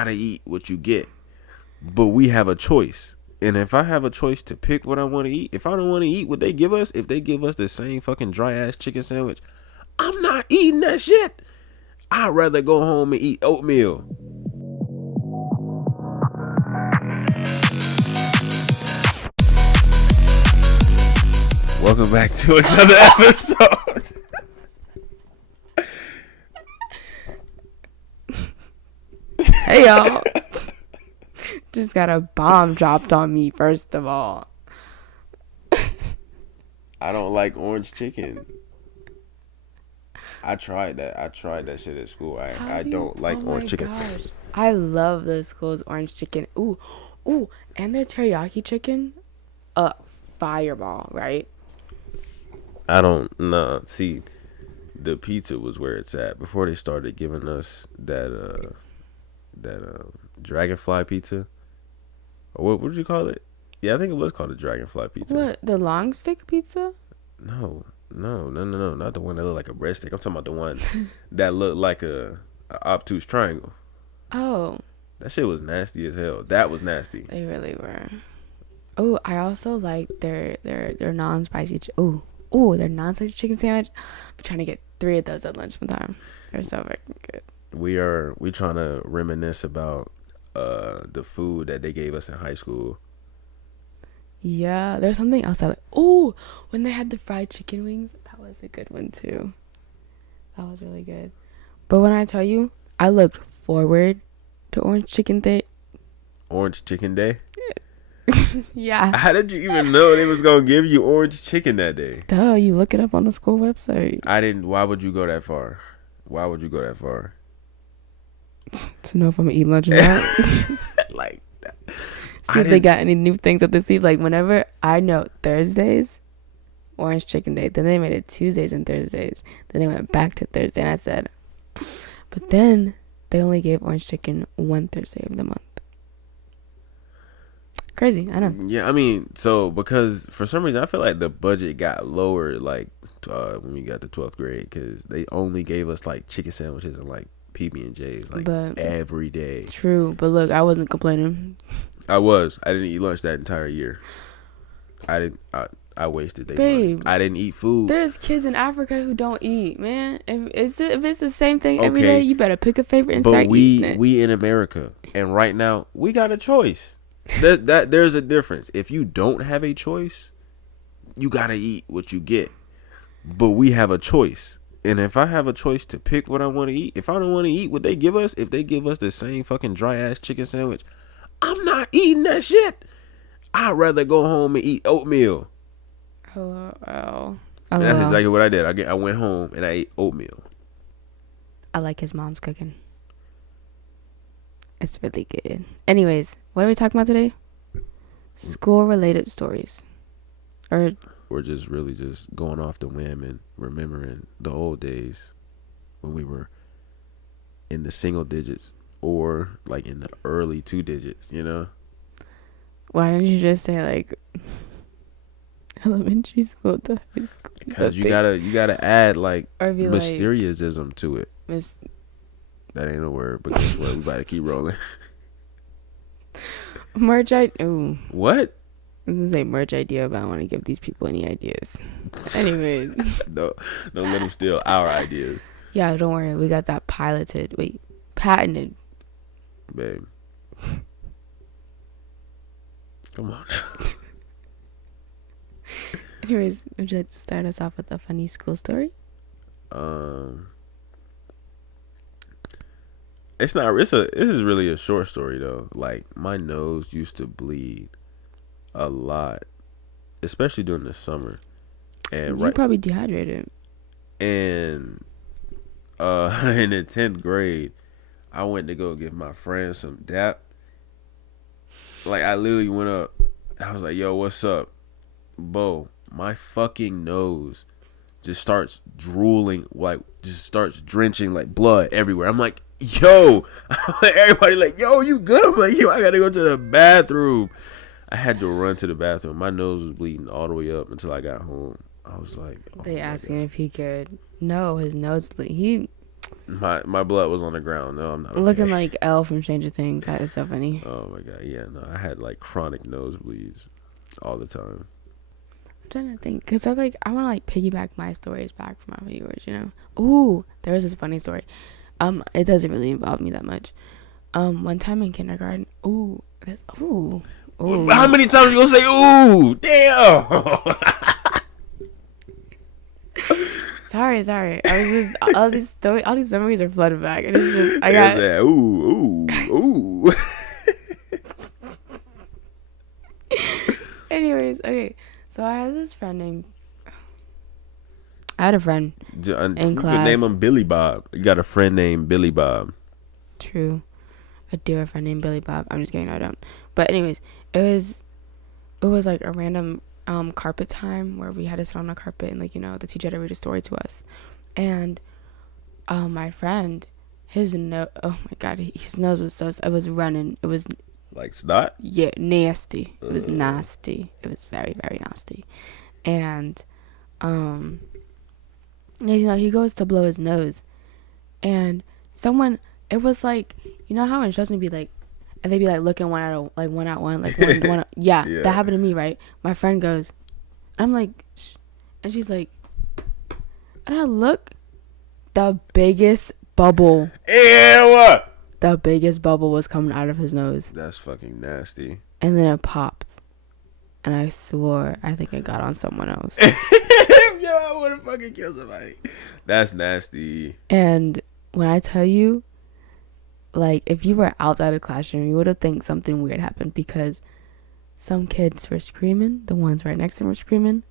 gotta eat what you get. But we have a choice. And if I have a choice to pick what I want to eat, if I don't want to eat what they give us, if they give us the same fucking dry ass chicken sandwich, I'm not eating that shit. I'd rather go home and eat oatmeal. Welcome back to another episode. Hey y'all. Just got a bomb dropped on me, first of all. I don't like orange chicken. I tried that shit at school. I don't like orange chicken. Gosh. I love the school's orange chicken. Ooh, and their teriyaki chicken. Fireball, right? I don't know. See, the pizza was where it's at before they started giving us that dragonfly pizza. Or what would you call it? Yeah, I think it was called a dragonfly pizza. What, the long stick pizza? No, not the one that looked like a breadstick. I'm talking about the one that looked like a obtuse triangle. Oh, that shit was nasty as hell. That was nasty. They really were. Oh, I also like their non-spicy. Their non-spicy chicken sandwich. I'm trying to get 3 of those at lunch one time. They're so fucking good. We trying to reminisce about the food that they gave us in high school. Yeah, there's something else I like. Oh, when they had the fried chicken wings, that was a good one too. That was really good. But when I tell you, I looked forward to Orange Chicken Day. Orange Chicken Day? Yeah. How did you even know they was gonna give you orange chicken that day? Duh, you look it up on the school website. I didn't. Why would you go that far? To know if I'm gonna eat lunch or not. Like that. See if they got any new things up the sleeve. Like whenever I know Thursdays, Orange Chicken Day. Then they made it Tuesdays and Thursdays. Then they went back to Thursday, and I said, but then they only gave orange chicken one Thursday of the month. Crazy, I know. Yeah, I mean, so because for some reason I feel like the budget got lower like when we got to 12th grade because they only gave us like chicken sandwiches and like PB&Js like every day. True, but look, I wasn't complaining. I didn't eat lunch that entire year. I wasted their money. I didn't eat food. There's kids in Africa who don't eat, man. If it's the same thing every day, you better pick a favorite and start eating it. We in America, and right now we got a choice. There's a difference. If you don't have a choice, you gotta eat what you get. But we have a choice, and if I have a choice to pick what I want to eat, if I don't want to eat what they give us, if they give us the same fucking dry ass chicken sandwich, I'm not eating that shit. I'd rather go home and eat oatmeal. Oh. That's exactly what I did. I went home and I ate oatmeal. I like his mom's cooking. It's really good. Anyways, what are we talking about today? School-related stories. Or we're just really just going off the whim and remembering the old days when we were in the single digits or like in the early 2 digits, you know? Why didn't you just say like elementary school to high school? Because you gotta add like mysteriousism to it. That ain't a word, but guess what? We about to keep rolling. Merch idea. What? I was gonna say merch idea, but I don't want to give these people any ideas. Anyways. No, don't let them steal our ideas. Yeah, don't worry. We got that patented. Babe. Come on now. Anyways, would you like to start us off with a funny school story? This is really a short story though. Like my nose used to bleed a lot, especially during the summer. And you probably dehydrated. And in the 10th grade, I went to go give my friend some dap. Like I literally went up. I was like, "Yo, what's up, Bo?" My fucking nose just starts drooling, like just starts drenching like blood everywhere. I'm like, yo, everybody like, yo, you good? I'm like, yo, I gotta go to the bathroom. I had to run to the bathroom. My nose was bleeding all the way up until I got home. I was like, they asked him if he could. No, his nose bleed. My blood was on the ground. No, I'm not Looking okay. like Elle from Stranger Things. That is so funny. Oh my god, yeah, no, I had like chronic nosebleeds all the time. I'm trying to think, cause I want to like piggyback my stories back from my viewers. You know. Ooh, there was this funny story. It doesn't really involve me that much. One time in kindergarten. How many times are you gonna say ooh? Damn. Sorry. I was just all these memories are flooded back, and it's just I It got was that ooh. Anyways, okay. So I had this friend named. I had a friend in You class. could name him Billy Bob. You got a friend named Billy Bob. True. I do have a friend named Billy Bob. I'm just kidding. No, I don't. But anyways, it was like a random carpet time where we had to sit on a carpet and the teacher had to read a story to us, and my friend, his nose. Oh my god, his nose was it was running. It was Like snot? yeah, nasty. It was nasty. It was very, very nasty. And he goes to blow his nose, and someone, it was like, you know how instructors be like, and they be like looking one at one, like one yeah, Yeah. that happened to me, right? My friend goes, I'm like, shh, and she's like, and I look, the biggest bubble was coming out of his nose, That's fucking nasty. and then it popped, and I swore I think it got on someone else. Yo, I would have fucking killed somebody. That's nasty. And when I tell you, like, if you were outside of the classroom, you would have think something weird happened, because some kids were screaming. The ones right next to him were screaming.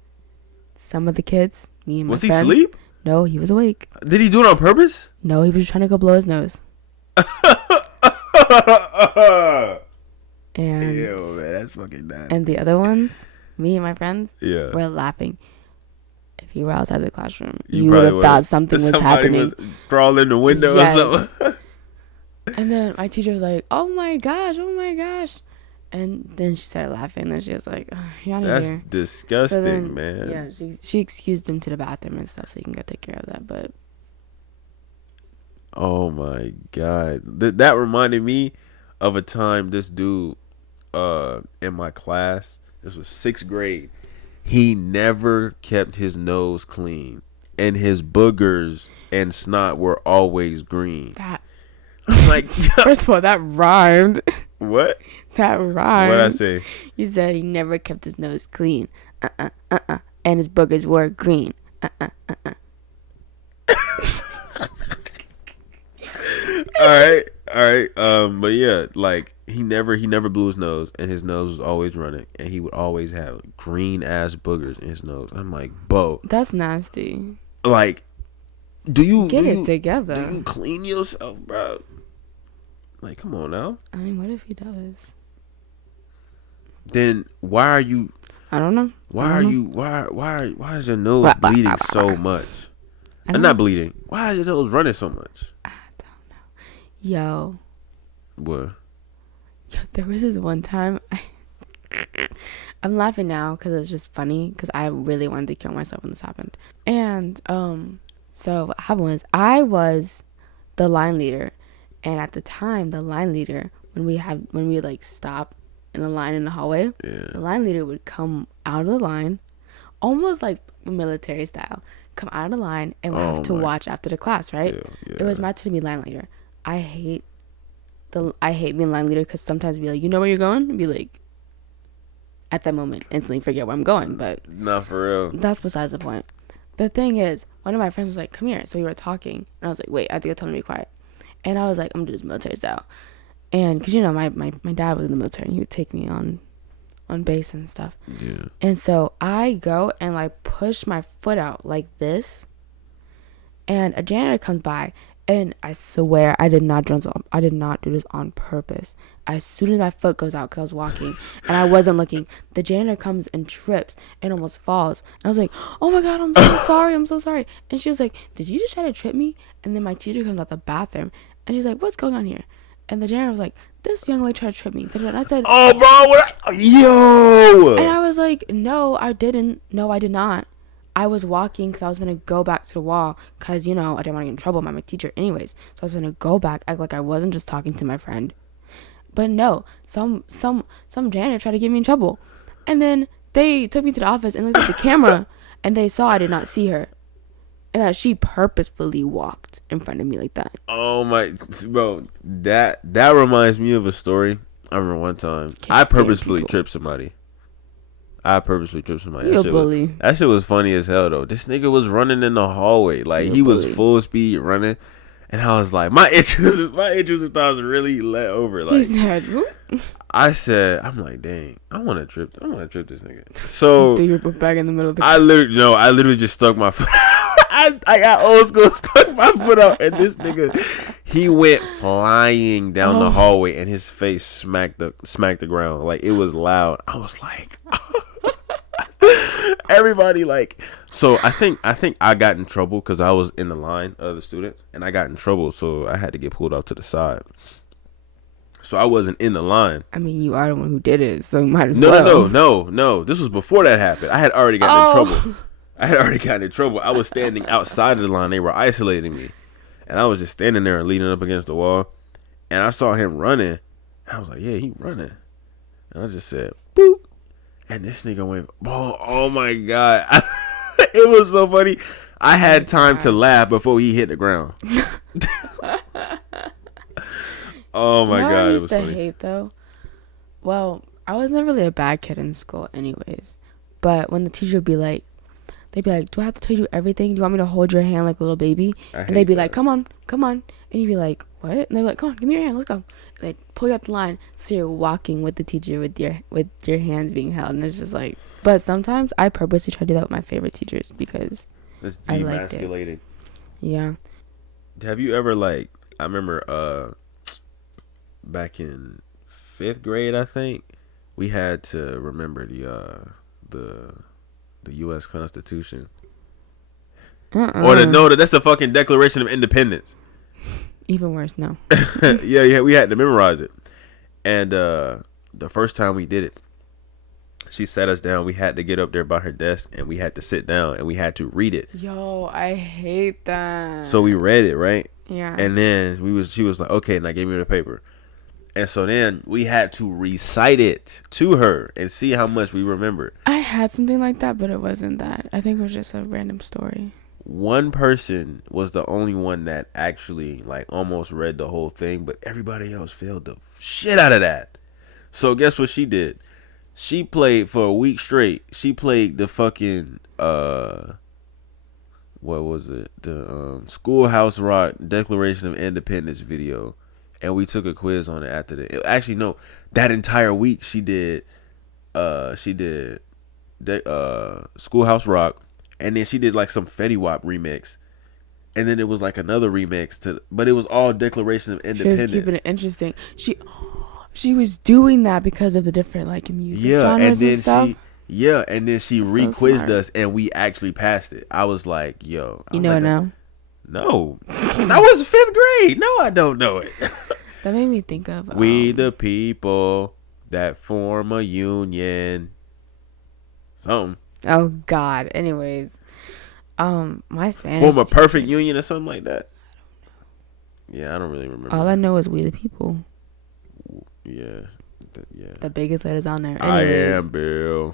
Some of the kids, me and my Was he friends. asleep? No, he was awake. Did he do it on purpose? No, he was trying to go blow his nose. And Ew, man, that's fucking nasty. and the other ones, me and my friends, Yeah. were laughing. If you were outside the classroom, You you would have probably thought would've- something was Somebody happening. was crawling in the window Yes. or something. And then my teacher was like, oh my gosh. And then she started laughing. And then she was like, oh, you're out of That's here. disgusting, So then, man. Yeah, she excused him to the bathroom and stuff so he can go take care of that. But Oh my god, that reminded me of a time this dude in my class. This was 6th grade. He never kept his nose clean, and his boogers and snot were always green. that, I'm like, first of all, that rhymed. what? That rhymed. What'd I say? You said he never kept his nose clean. And his boogers were green. All right. But yeah, like he never blew his nose, and his nose was always running, and he would always have green ass boogers in his nose. I'm like, Bo, That's nasty. like, do you Get do it you, together. Do you clean yourself, bro? Like, come on now. I mean, what if he does? Then why are you? I don't know. Why is your nose bleeding so much? And not bleeding. Why is your nose running so much? I don't know. Yo, What? there was this one time. I'm laughing now because it's just funny, because I really wanted to kill myself when this happened. And so what happened was, I was the line leader, and at the time, the line leader, when we like stop in a line in the hallway, the line leader would come out of the line, almost like military style, come out of the line and would have to watch after the class, right? Yeah. It was my turn to be line leader. I hate being line leader, because sometimes be like, you know where you're going, and be like, at that moment instantly forget where I'm going. But not for real. that's besides the point. The thing is, one of my friends was like, come here. So we were talking, and I was like, wait, I think I told him to be quiet. And I was like, I'm gonna do this military style. And because my dad was in the military, and he would take me on base and stuff. Yeah. And so I go and like push my foot out like this, and a janitor comes by, and I swear I did not do this on purpose. As soon as my foot goes out, because I was walking and I wasn't looking, the janitor comes and trips and almost falls. And I was like, oh my god, I'm so sorry. And she was like, did you just try to trip me? And then my teacher comes out the bathroom, and she's like, what's going on here? And the janitor was like, this young lady tried to trip me. And I said, oh, bro, yo. and I was like, no, I didn't. No, I did not. I was walking because I was going to go back to the wall because, you know, I didn't want to get in trouble by my teacher anyways. So I was going to go back, act like I wasn't just talking to my friend. But no, some janitor tried to get me in trouble. And then they took me to the office and looked at the camera and they saw I did not see her. And that she purposefully walked in front of me like that. Oh my, bro, that reminds me of a story. I remember one time I purposefully tripped somebody. You a bully. That shit was funny as hell though. This nigga was running in the hallway like he was full speed running, and I was like, my intrusive thoughts really let over. Like I said, I'm like, dang, I want to trip this nigga. So threw your foot back in the middle of the. I literally just stuck my foot. I got old school, stuck my foot out, and this nigga, he went flying down the hallway, and his face smacked the ground. Like, it was loud. I was like, everybody like. So I think I got in trouble because I was in the line of the students, and I got in trouble, so I had to get pulled off to the side. So I wasn't in the line. I mean, you are the one who did it, so you might as well. No. This was before that happened. I had already gotten in trouble. I was standing outside of the line. They were isolating me. And I was just standing there and leaning up against the wall. And I saw him running. I was like, yeah, he running. And I just said, boop. And this nigga went, oh my God. It was so funny. I had time to laugh before he hit the ground. Oh my God. I used to hate though. Well, I was never really a bad kid in school anyways. But when the teacher would be like, they'd be like, do I have to tell you everything? Do you want me to hold your hand like a little baby? And they'd be like, come on. And you'd be like, what? And they'd be like, come on, give me your hand, let's go. And they'd pull you up the line. So you're walking with the teacher with your hands being held. And it's just like, but sometimes I purposely try to do that with my favorite teachers because it's I liked demasculated. Yeah. Have you ever like, I remember back in 5th grade, I think, we had to remember the U.S. Constitution. Or that's the fucking Declaration of Independence. Even worse, no. yeah, we had to memorize it. And the first time we did it, she sat us down. We had to get up there by her desk, and we had to sit down, and we had to read it. Yo, I hate that. So we read it, right? Yeah. And then she was like, okay, and I gave me the paper. And so then we had to recite it to her and see how much we remembered. I had something like that, but it wasn't that. I think it was just a random story. One person was the only one that actually like almost read the whole thing, but everybody else failed the shit out of that. So guess what she did? She played for a week straight. She played the fucking what was it? The Schoolhouse Rock Declaration of Independence video. And we took a quiz on it after that. Actually, no. That entire week she did Schoolhouse Rock, and then she did like some Fetty Wap remix, and then it was like another remix but it was all Declaration of Independence. She was keeping it interesting. She was doing that because of the different like music genres and stuff. And then she re-quizzed us, and we actually passed it. I was like, yo. You know it now? No. That was 5th grade. No, I don't know it. That made me think of we the people that form a union. Something. Oh God. Anyways, my Spanish form a perfect union or something like that. Yeah, I don't really remember. All I know is we the people. Yeah. The biggest letters on there. Anyways. I am Bill.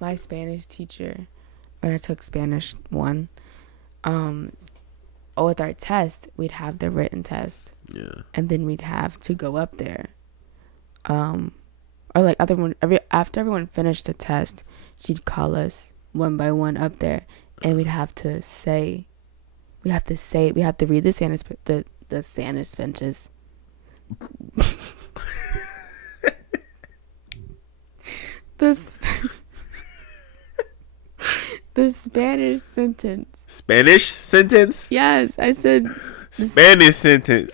My Spanish teacher, when I took Spanish 1, with our test, we'd have the written test. Yeah. And then we'd have to go up there. Or like after everyone finished the test, she'd call us one by one up there, and we have to read the Spanish benches. The Spanish sentence. Spanish sentence? Yes, I said Spanish sentence.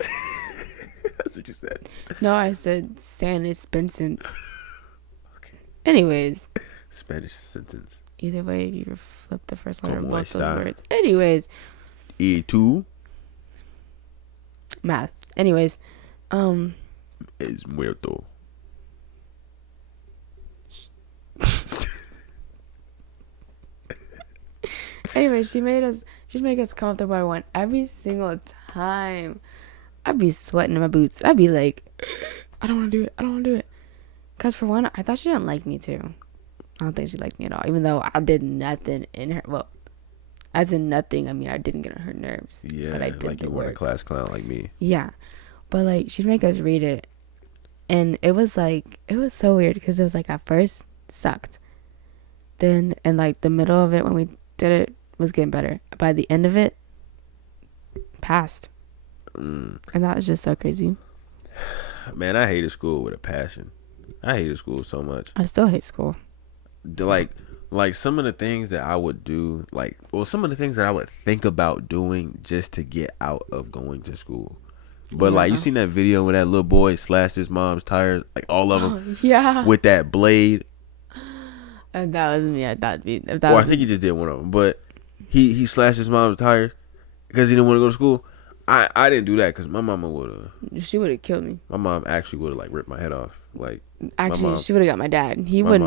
That's what you said. No, I said Spanish sentence. Okay. Anyways. Spanish sentence. Either way, you flip the first letter of both those words. Anyways. E2. Math. Anyways. Es muerto. Anyway, she'd make us come up to bar one every single time. I'd be sweating in my boots. I'd be like, I don't want to do it. I don't want to do it. Cause for one, I thought she didn't like me too. I don't think she liked me at all. Even though I did nothing in her. Well, as in nothing. I mean, I didn't get on her nerves. Yeah, but I did like the you weren't a work. class clown like me. Yeah, but like she'd make us read it, and it was so weird because it was like at first sucked, then and like the middle of it when we did it was getting better. By the end of it, passed, and that was just so crazy. Man, I hated school with a passion. I hated school so much. I still hate school. Like some of the things that I would do, some of the things that I would think about doing just to get out of going to school. But like, you seen that video where that little boy slashed his mom's tires, like all of them, Yeah, with that blade. and that was me. I thought I think he just did one of them, but he slashed his mom's tires because he didn't want to go to school. I didn't do that because my mama would have. She would have killed me. My mom actually would have like ripped my head off. Like, actually, she would have got my dad. My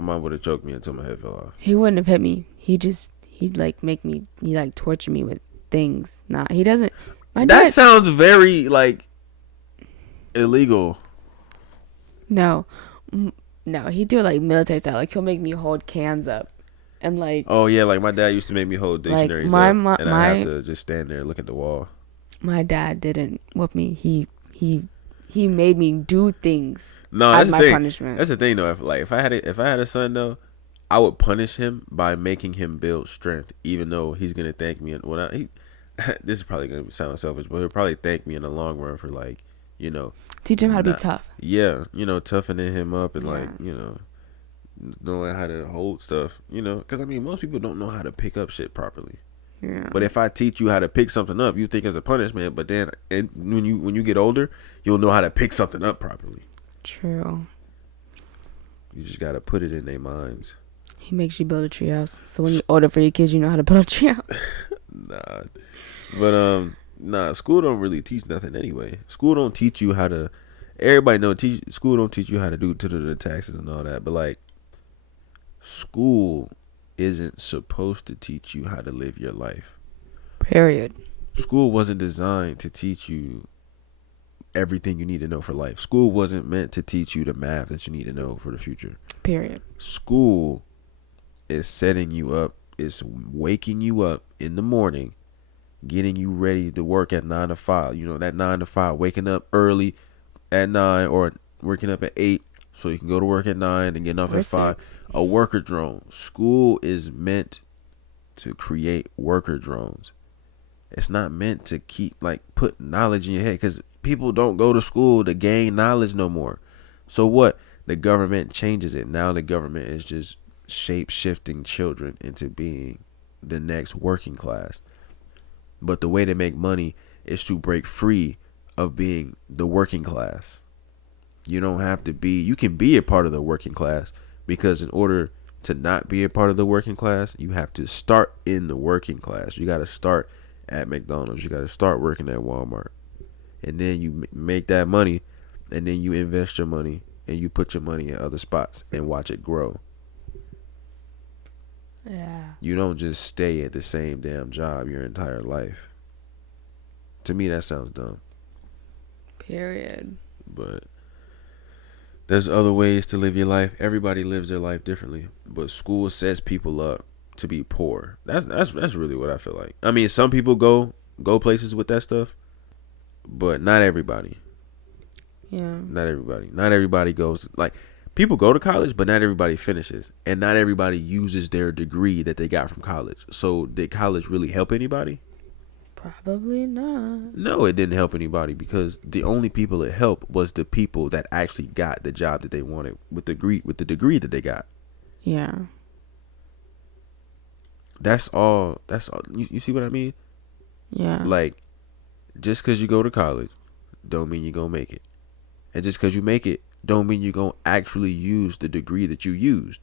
mom would have choked me until my head fell off. He wouldn't have hit me. He'd like make me. He like torture me with things. Nah, he doesn't. My That dad, sounds very like illegal. no, he'd do it like military style. Like he'll make me hold cans up, and like. Oh yeah, like my dad used to make me hold dictionaries like up, and I have to just stand there and look at the wall. My dad didn't whoop me. He made me do things. No, as that's my the thing. punishment. That's the thing though. If I had a son though, I would punish him by making him build strength, even though he's gonna thank me. This is probably gonna sound selfish, but he'll probably thank me in the long run for like, teach him how to be tough. Yeah, toughening him up and like, knowing how to hold stuff. Because I mean, most people don't know how to pick up shit properly. Yeah. But if I teach you how to pick something up, you think it's a punishment. But then, when you get older, you'll know how to pick something up properly. True. You just gotta put it in their minds. He makes you build a treehouse, so when you order for your kids, you know how to build a treehouse. Nah, but school don't really teach nothing anyway. School don't teach you how to. Everybody know school don't teach you how to do the taxes and all that. But like, school isn't supposed to teach you how to live your life. Period. School wasn't designed to teach you everything you need to know for life. School wasn't meant to teach you the math that you need to know for the future. Period. School is setting you up. It's waking you up in the morning, getting you ready to work at 9 to 5. That 9 to 5, waking up early at 9 or waking up at 8 so you can go to work at 9 and getting off at 5. 6. A worker drone. School is meant to create worker drones. It's not meant to put knowledge in your head, because people don't go to school to gain knowledge no more. So what? The government changes it. Now the government is just shape-shifting children into being the next working class. But the way to make money is to break free of being the working class. You don't have to be. You can be a part of the working class, because in order to not be a part of the working class, you have to start in the working class. You got to start at McDonald's. You got to start working at Walmart. And then you make that money, and then you invest your money, and you put your money in other spots and watch it grow. Yeah. You don't just stay at the same damn job your entire life. To me, that sounds dumb. Period. But there's other ways to live your life. Everybody lives their life differently. But school sets people up to be poor. That's really what I feel like. I mean, some people go places with that stuff, but not everybody. Yeah. Not everybody. Not everybody goes. Like, people go to college, but not everybody finishes. And not everybody uses their degree that they got from college. So did college really help anybody? Probably not. No, it didn't help anybody, because the only people it helped was the people that actually got the job that they wanted with the degree that they got. Yeah. That's all. You see what I mean? Yeah. Like, just because you go to college don't mean you're going to make it. And just because you make it don't mean you're going to actually use the degree that you used.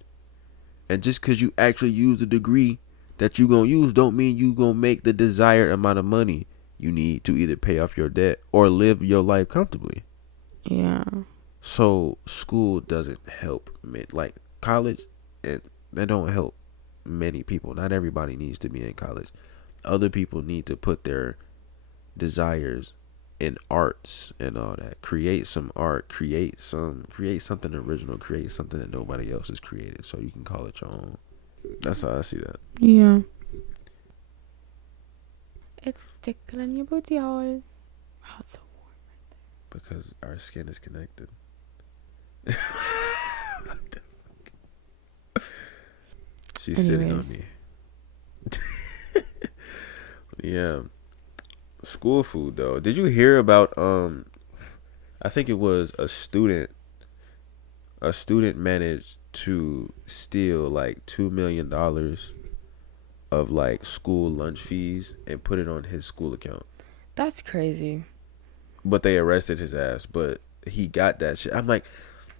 And just because you actually use the degree that you're going to use don't mean you're going to make the desired amount of money you need to either pay off your debt or live your life comfortably. Yeah. So school doesn't help. Like, college, that don't help. many people. Not everybody needs to be in college. Other people need to put their desires in arts and all that. Create some art. Create something original. Create something that nobody else has created, so you can call it your own. That's how I see that. Yeah. It's tickling your booty hole. Oh, it's so warm. Because our skin is connected. She's sitting on me. Yeah. School food though. Did you hear about I think it was a student managed to steal like $2 million of like school lunch fees and put it on his school account. That's crazy. But they arrested his ass, but he got that shit. I'm like,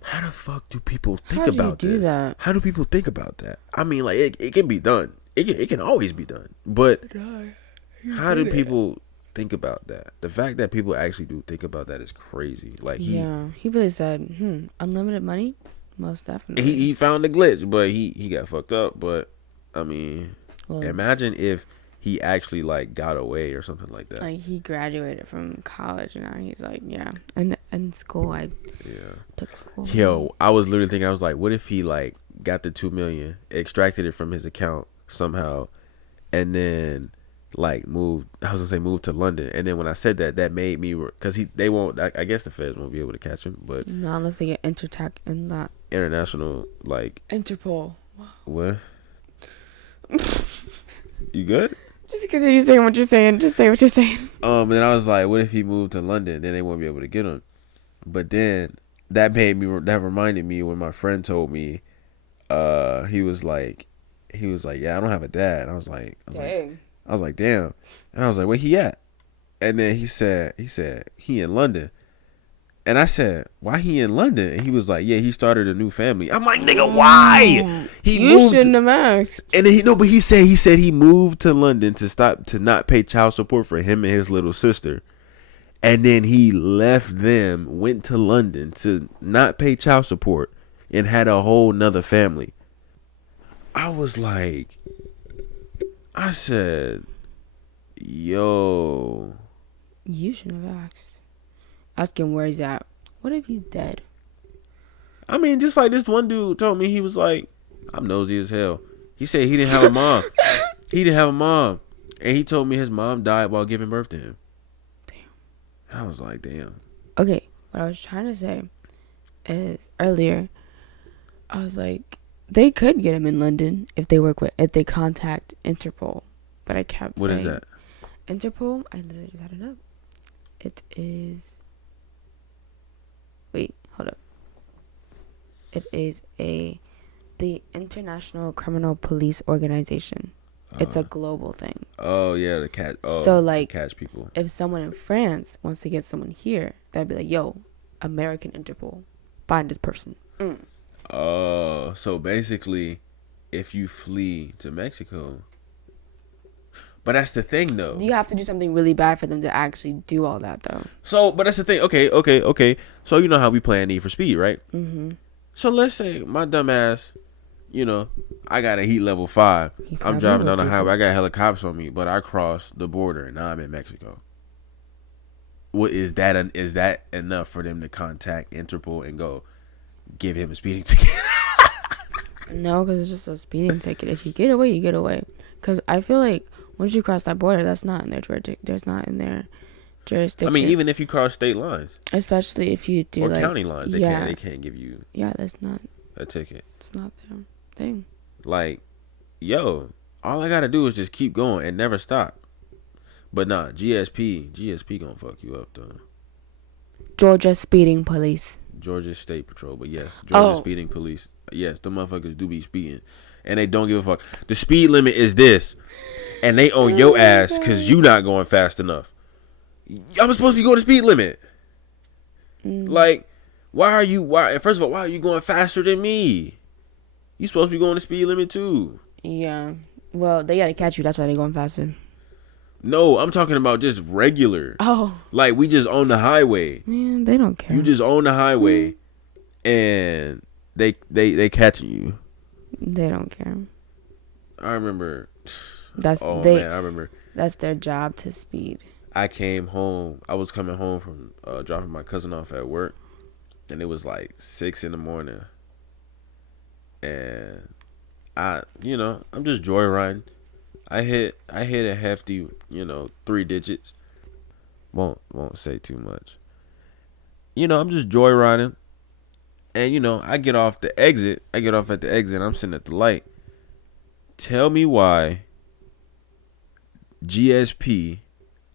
how the fuck do people think about this? That? How do people think about that? I mean, like it can be done. It can always be done. But how do people think about that? The fact that people actually do think about that is crazy. Like he really said, unlimited money? Most definitely. He found the glitch, but he got fucked up. But I mean, imagine if he actually like got away or something like that. Like he graduated from college and now he's like, and in school I took school. Yo, I was literally thinking, I was like, what if he like got the 2 million, extracted it from his account somehow, and then like moved to London. And then when I said that made me, because they won't, I guess the feds won't be able to catch him, but not unless they get in that international, like Interpol. What? You good? Just continue saying what you're saying. Just say what you're saying. And then I was like, what if he moved to London? Then they won't be able to get him. But then that reminded me when my friend told me, he was like, yeah, I don't have a dad. I was like, damn. And I was like, where he at? And then he said he in London. And I said, why he in London? And he was like, yeah, he started a new family. I'm like, nigga, why? You shouldn't have asked. And then he said he moved to London to not pay child support for him and his little sister. And then he left them, went to London to not pay child support, and had a whole nother family. I was like, I said, yo. You shouldn't have asked. Ask him where he's at. What if he's dead? I mean, just like this one dude told me, he was like, I'm nosy as hell. He said he didn't have a mom. And he told me his mom died while giving birth to him. Damn. And I was like, damn. Okay, what I was trying to say is earlier, I was like, they could get him in London if they contact Interpol. But I kept saying. What is that? Interpol, I literally just had it up. It is... Wait, hold up. It is the International Criminal Police Organization. It's a global thing. Oh yeah, the catch. Oh, so like, catch people. If someone in France wants to get someone here, that'd be like, yo, American Interpol, find this person. Oh, so basically, if you flee to Mexico. But that's the thing, though. You have to do something really bad for them to actually do all that, though. So, but that's the thing. Okay. So, you know how we play Need for Speed, right? Mm-hmm. So, let's say my dumb ass, I got a heat level 5. I'm driving down the highway. I got helicopters on me, but I crossed the border and now I'm in Mexico. What is that? Is that enough for them to contact Interpol and go give him a speeding ticket? No, because it's just a speeding ticket. If you get away, you get away. Because I feel like once you cross that border, that's not in their jurisdiction. I mean, even if you cross state lines, especially if you do or county lines, they can't give you. Yeah, that's not a ticket. It's not their thing. Like, yo, all I gotta do is just keep going and never stop. But nah, GSP gonna fuck you up though. Georgia Speeding Police. Georgia State Patrol, but yes, Georgia Speeding Police. Yes, the motherfuckers do be speeding. And they don't give a fuck. The speed limit is this. And they on your ass because you not going fast enough. I'm supposed to be going the speed limit. Like, first of all, why are you going faster than me? You supposed to be going the speed limit too. Yeah. Well, they got to catch you. That's why they going faster. No, I'm talking about just regular. Oh. Like, we just on the highway. Man, they don't care. You just on the highway and they catching you. They don't care. I remember. That's Oh they. man, I remember. That's their job to speed. I came home. I was coming home from dropping my cousin off at work, and it was like 6 in the morning, and I'm just joyriding. I hit a hefty, 3 digits. Won't say too much. I'm just joyriding, and I get off the exit. I get off at the exit. I'm sitting at the light. Tell me why GSP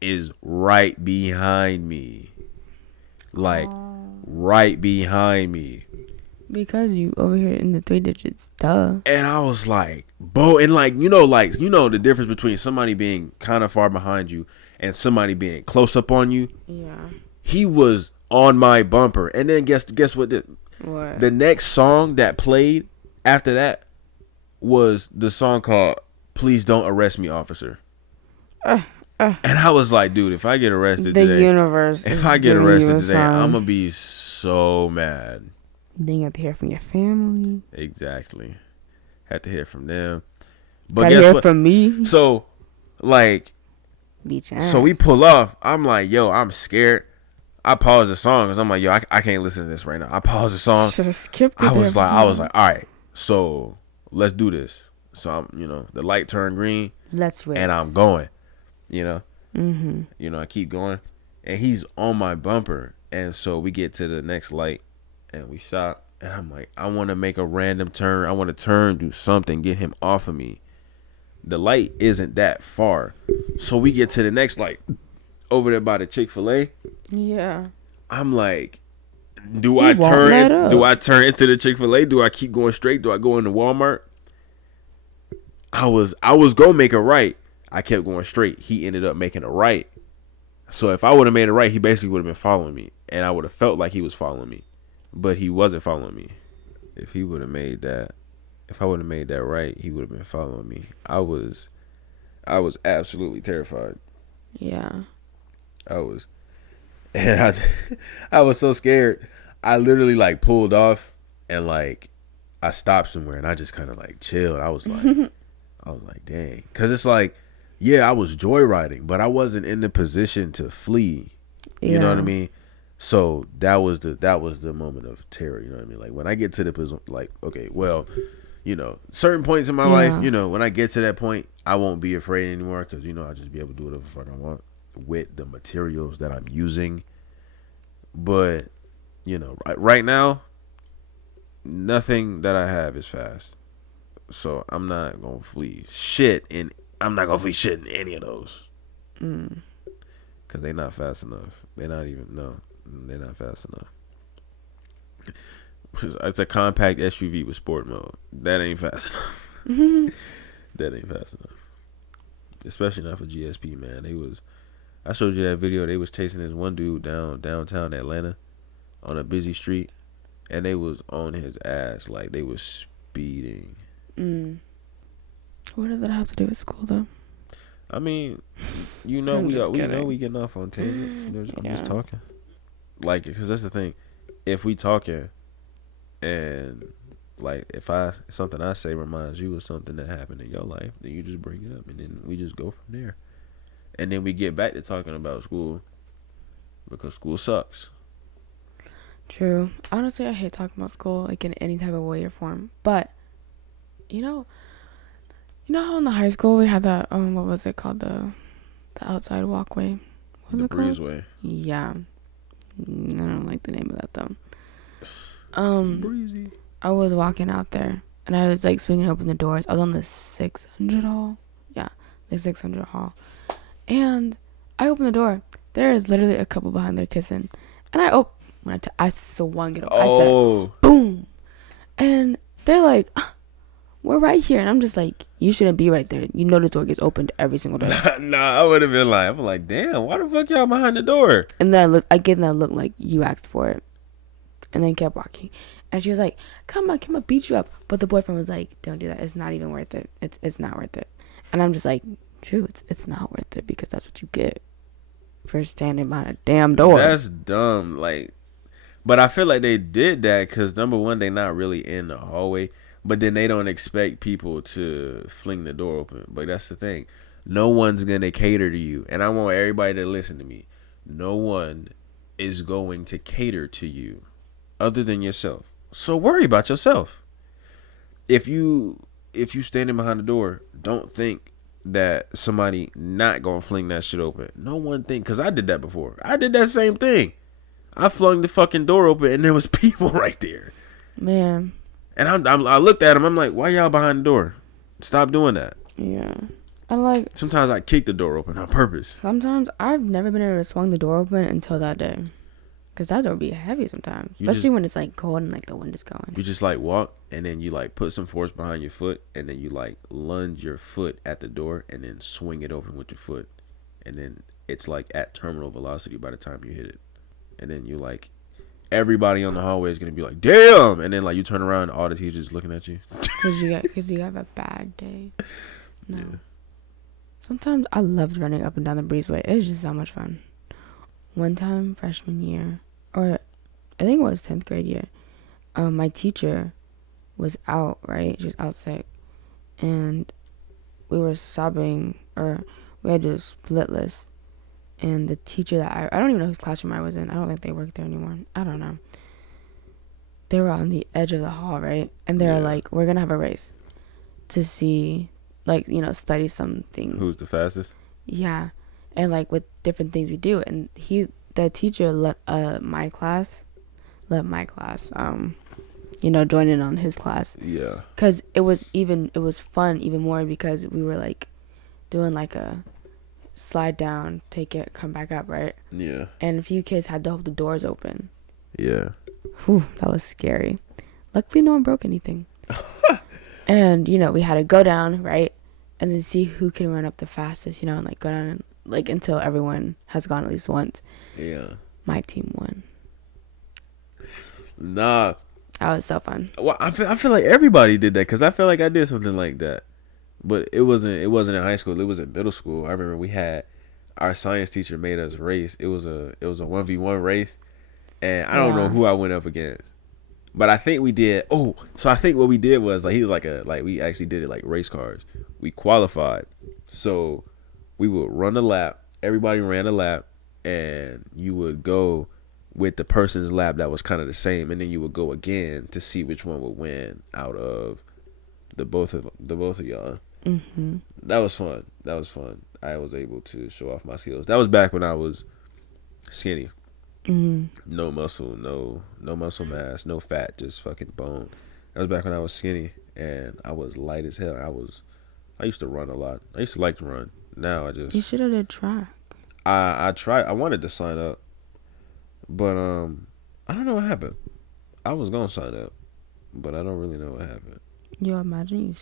is right behind me. Like, right behind me. Because you over here in the 3 digits, duh. And I was like, and the difference between somebody being kind of far behind you and somebody being close up on you. Yeah. He was on my bumper. And then guess what? What? The next song that played after that was the song called "Please Don't Arrest Me, Officer." And I was like, dude, if I get arrested the today, universe. if I get arrested today, sign. I'm gonna be so mad. Then you have to hear from your family. Exactly. Had to hear from them. But Gotta guess hear what? from me. So, like, Beach ass. so we pull off. I'm like, yo, I'm scared. I pause the song because I'm like, yo, I can't listen to this right now. I pause the song. Should have skipped it. I was like, all right, so let's do this. So I'm, the light turned green. Let's race. And I'm going. Mm-hmm. I keep going, and he's on my bumper, and so we get to the next light, and we stop, and I'm like, I want to make a random turn. I want to turn, do something, get him off of me. The light isn't that far, so we get to the next light over there by the Chick-fil-A. Yeah. I'm like, do I turn into the Chick-fil-A? Do I keep going straight? Do I go into Walmart? I was gonna make a right. I kept going straight. He ended up making a right. So if I would have made a right, he basically would have been following me, and I would have felt like he was following me, but he wasn't following me. If I would have made that right, he would have been following me. I was absolutely terrified. Yeah. And I was so scared. I literally like pulled off and like I stopped somewhere and I just kind of like chilled. I was like, dang, because it's like, yeah, I was joyriding, but I wasn't in the position to flee. You know what I mean? So that was the moment of terror. You know what I mean? Like when I get to the position, like, okay, well, certain points in my life, when I get to that point, I won't be afraid anymore because I'll just be able to do whatever the fuck I want with the materials that I'm using. But right now, nothing that I have is fast. So I'm not gonna flee shit, and I'm not gonna flee shit in any of those, cause they're not fast enough. They're not fast enough. It's a compact SUV with sport mode. That ain't fast enough. That ain't fast enough. Especially not for GSP, man. I showed you that video. They was chasing this one dude downtown Atlanta on a busy street, and they was on his ass like they was speeding. What does that have to do with school, though? I mean, we getting off on tangents. I'm just talking, like, because that's the thing. If we talking, and like if something I say reminds you of something that happened in your life, then you just bring it up, and then we just go from there, and then we get back to talking about school because school sucks. True. Honestly, I hate talking about school, like, in any type of way or form. But, you know how in the high school we had that, what was it called? The outside walkway. What was it called? The breezeway. Yeah. I don't like the name of that, though. Breezy. I was walking out there, and I was, like, swinging open the doors. I was on the 600 hall. Yeah, the 600 hall. And I opened the door. There is literally a couple behind there kissing. And I swung it open. I said, boom. And they're like, we're right here. And I'm just like, you shouldn't be right there. You know this door gets opened every single day. Nah, I would have been like, I'm like, damn, why the fuck y'all behind the door? And then I gave them that look like you asked for it. And then kept walking. And she was like, come on, beat you up. But the boyfriend was like, don't do that. It's not even worth it. It's not worth it. And I'm just like, true, it's not worth it because that's what you get for standing behind a damn door. That's dumb. Like, but I feel like they did that because number one, they not really in the hallway. But then they don't expect people to fling the door open. But that's the thing. No one's going to cater to you. And I want everybody to listen to me. No one is going to cater to you other than yourself. So worry about yourself. If you standing behind the door, don't think that somebody not going to fling that shit open. No one think. Because I did that before. I did that same thing. I flung the fucking door open and there was people right there. Man. And I looked at him. I'm like, why y'all behind the door? Stop doing that. Yeah. I like. Sometimes I kick the door open on purpose. Sometimes I've never been able to swing the door open until that day. Because that door be heavy sometimes. Especially when it's like cold and like the wind is going. You just like walk and then you like put some force behind your foot. And then you like lunge your foot at the door and then swing it open with your foot. And then it's like at terminal velocity by the time you hit it. And then you like. Everybody on the hallway is gonna be like, "Damn!" And then like you turn around, and all the teachers looking at you. Because you have a bad day. No. Yeah. Sometimes I loved running up and down the breezeway. It was just so much fun. One time, freshman year, or I think it was 10th grade year, my teacher was out. Right, she was out sick, and we were sobbing, or we had to do a split list. And the teacher that I don't even know whose classroom I was in. I don't think they work there anymore. I don't know. They were on the edge of the hall, right? And they were like, we're going to have a race to see, like, you know, study something. Who's the fastest? Yeah. And, like, with different things we do. And the teacher let my class, you know, join in on his class. Yeah. Because it was fun even more because we were, like, doing, like, a slide down, take it, come back up, right? Yeah. And a few kids had to hold the doors open. Yeah. Whew, that was scary. Luckily, no one broke anything. And, you know, we had to go down, right? And then see who can run up the fastest, you know, and, like, go down and, like, until everyone has gone at least once. Yeah. My team won. Nah. That was so fun. Well, I feel like everybody did that because I feel like I did something like that. But it wasn't in high school. It was in middle school. I remember we had our science teacher made us race. It was a 1v1 race, and I don't know who I went up against, but I think we did. Oh, so I think what we did was like he was like we actually did it like race cars. We qualified, so we would run a lap. Everybody ran a lap, and you would go with the person's lap that was kind of the same, and then you would go again to see which one would win out of the both of y'all. Mm-hmm. That was fun. I was able to show off my skills. That was back when I was skinny. Mm-hmm. No muscle, no muscle mass, no fat, just fucking bone. That was back when I was skinny and I was light as hell. I used to run a lot. I used to like to run. Now I just. You should have did track. I tried. I wanted to sign up, but I don't know what happened. I was gonna sign up, but I don't really know what happened. Yo, imagine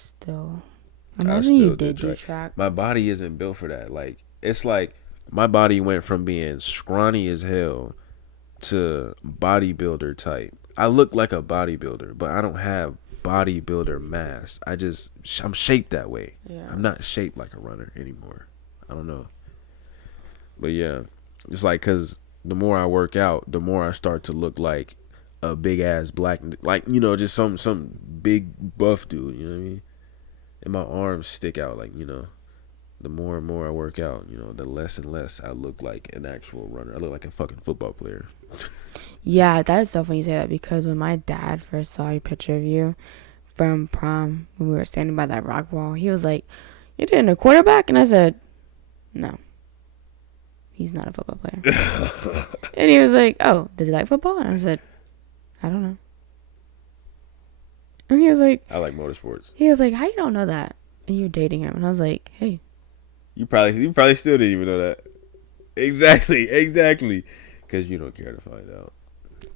you did do track. My body isn't built for that. Like, it's like my body went from being scrawny as hell to bodybuilder type. I look like a bodybuilder, but I don't have bodybuilder mass. I'm shaped that way. Yeah. I'm not shaped like a runner anymore. I don't know. But yeah, it's like, cause the more I work out, the more I start to look like a big ass black, like, you know, just some big buff dude, you know what I mean? And my arms stick out, like, you know, the more and more I work out, you know, the less and less I look like an actual runner. I look like a fucking football player. Yeah, that is so funny you say that, because when my dad first saw a picture of you from prom when we were standing by that rock wall, he was like, "You're dating a quarterback?" And I said, "No, he's not a football player." And he was like, "Oh, does he like football?" And I said, "I don't know." And he was like, I like motorsports. He was like, "How you don't know that? And you're dating him?" And I was like, "Hey." You probably still didn't even know that. Exactly. Because you don't care to find out.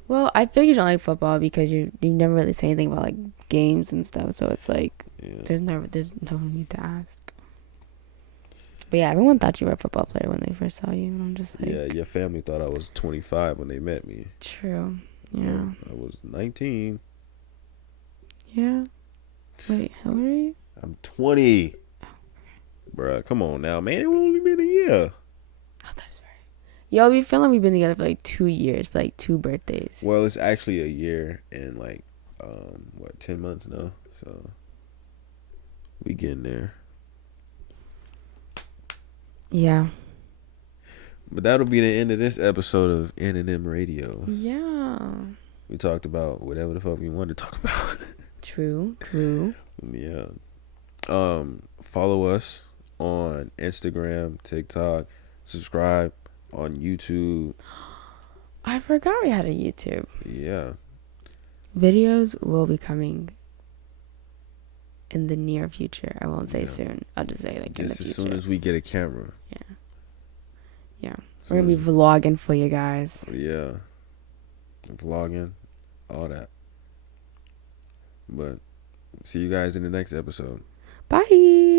Well, I figured you don't like football because you never really say anything about, like, games and stuff. So it's like, there's no need to ask. But yeah, everyone thought you were a football player when they first saw you. And I'm just like, yeah, your family thought I was 25 when they met me. True. Yeah. I was 19. Yeah. Wait, how old are you? I'm 20. Oh, okay. Bruh, come on now, man. It only been a year. Oh, that is right. Yo, we feel like we've been together for like 2 years, for like 2 birthdays. Well, it's actually a year and like, 10 months now So we getting there. Yeah. But that'll be the end of this episode of N&M Radio. Yeah. We talked about whatever the fuck we wanted to talk about. True. Yeah. Follow us on Instagram, TikTok, subscribe on YouTube. I forgot we had a YouTube. Yeah. Videos will be coming in the near future. I won't say soon. I'll just say like just in the future. as soon as we get a camera. Yeah. We're gonna be vlogging for you guys. Yeah. Vlogging, all that. But see you guys in the next episode. Bye.